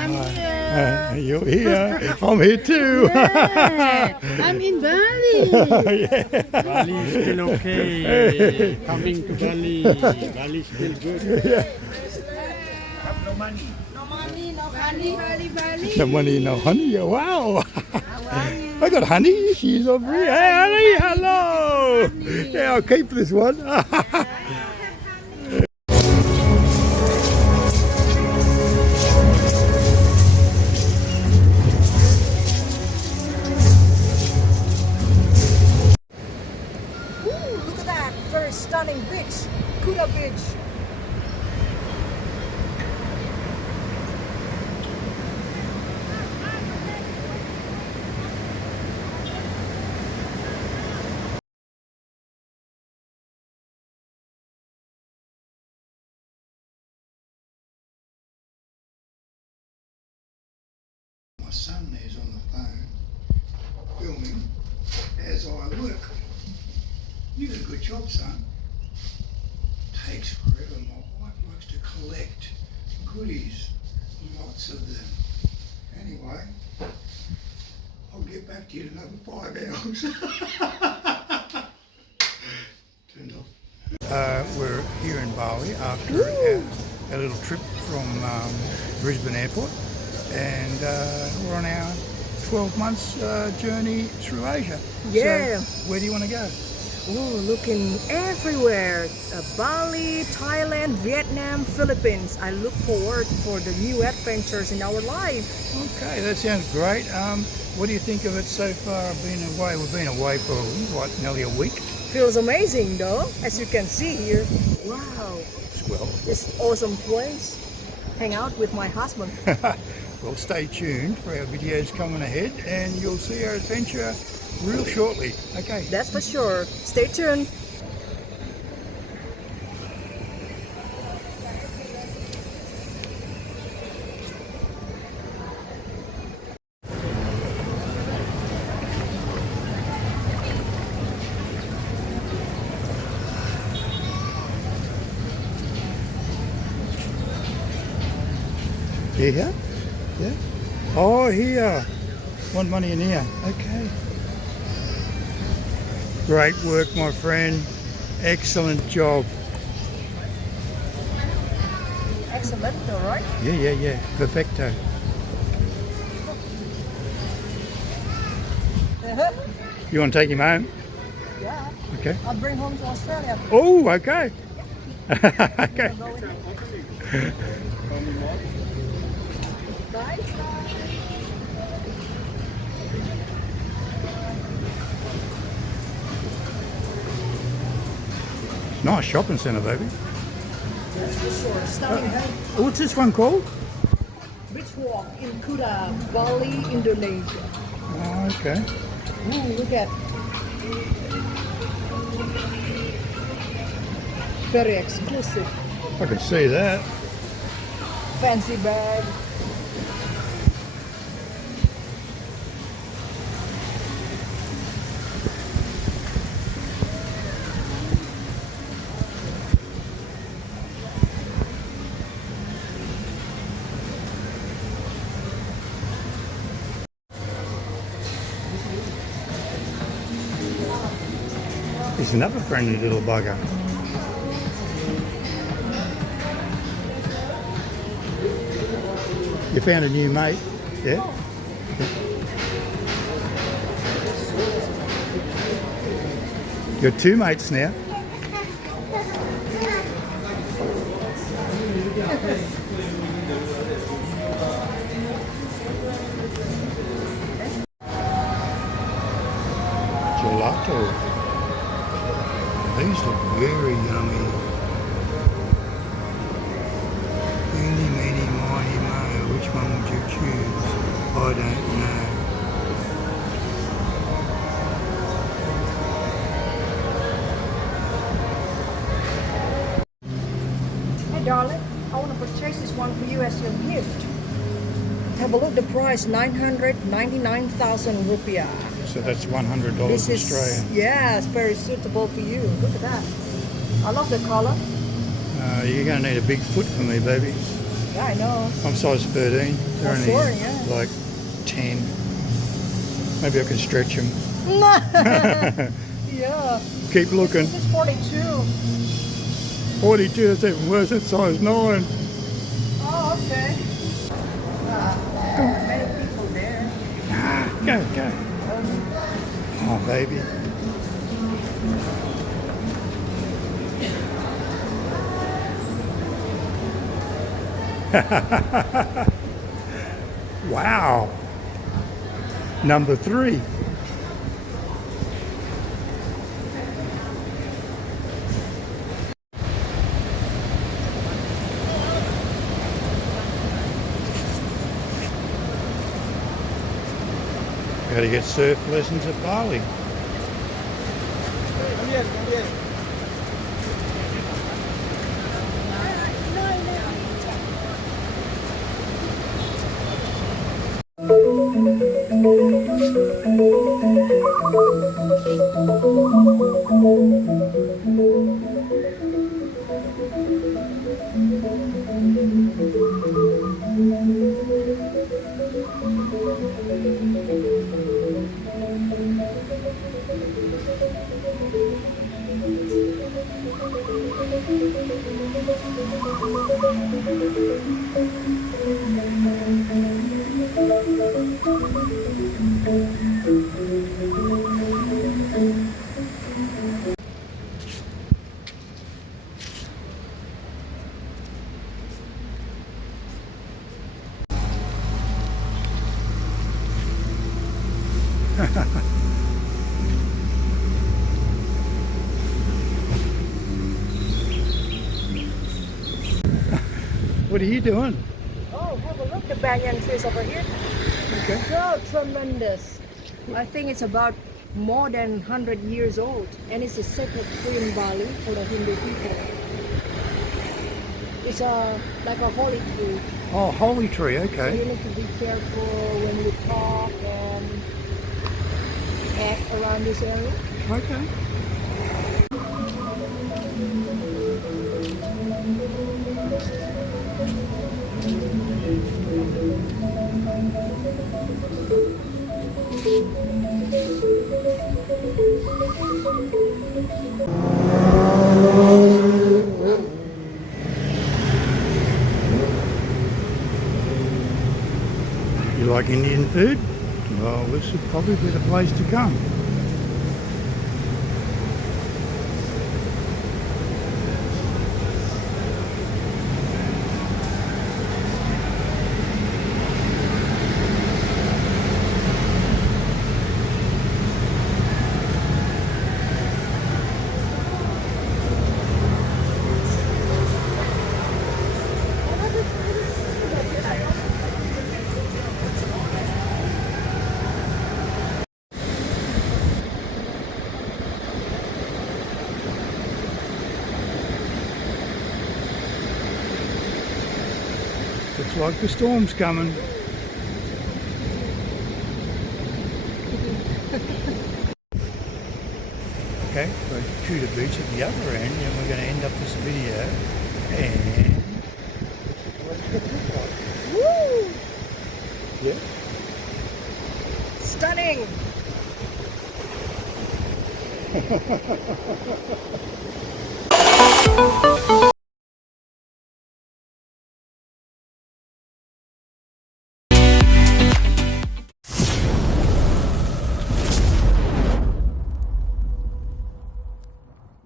I'm here. You're here. I'm here too. Yeah, I'm in Bali. Bali is still okay. Coming to Bali. Bali is still good. No money, no honey. Bali. No money, no honey. Wow. I got honey. She's over here. Hey, honey. Hello. Yeah, I'll keep this one. Look at that very stunning beach, Kuta Beach. My son there's on the phone filming as I work. You did a good job, son. Takes forever. My wife likes to collect goodies, lots of them. Anyway, I'll get back to you in another 5 hours. Turned off. We're here in Bali after a little trip from Brisbane Airport, and we're on our 12 months journey through Asia. Yeah. So, where do you want to go? Oh, looking everywhere. Bali, Thailand, Vietnam, Philippines. I look forward for the new adventures in our life. Okay, that sounds great. What do you think of it so far? We've been away for what, nearly a week? Feels amazing though, as you can see here. Wow, Well, this awesome place. Hang out with my husband. well, stay tuned for our videos coming ahead, and you'll see our adventure real shortly. Okay. That's for sure. Stay tuned. Here? Yeah. Oh, here. Want money in here? Okay. Great work, my friend. Excellent job. Excellent, all right? Yeah. Perfecto. You want to take him home? Yeah, Okay. I'll bring home to Australia. Oh, okay. Okay. Go with you. Bye. Nice shopping centre, baby. That's for sure. Stunning home. What's this one called? Beach walk in Kuta, Bali, Indonesia. Oh, okay. Ooh, look at. Very exclusive. I can see that. Fancy bag. He's another friendly little bugger. You found a new mate, yeah? You're two mates now. Gelato. These look very yummy. Eeny, meeny, miny, mo. Which one would you choose? I don't know. Hey darling, I want to purchase this one for you as your gift. Have a look, the price 999,000 rupiah. So that's $100 This is, Australian. yeah, it's very suitable for you. Look at that. I love the color. You're going to need a big foot for me, baby. Yeah, I know. I'm size 13. They're Oh, only four, yeah. like 10. Maybe I can stretch them. Yeah. Keep looking. This is 42. 42, that's even worse. That's size 9. Oh, okay. Many people there. Go. Oh, baby. Wow. Number 3. Got to get surf lessons at Bali. What are you doing? Oh, have a look. The banyan trees over here. Okay. So tremendous. I think it's about more than 100 years old. And it's a sacred tree in Bali for the Hindu people. It's like a holy tree. Oh, holy tree, So okay. you need to be careful when you talk and act around this area. Okay. You like Indian food? Well, this would probably be the place to come. Looks like the storm's coming. Okay, we're to the beach at the other end, and we're going to end up this video. And what does it look like? Stunning. Yeah.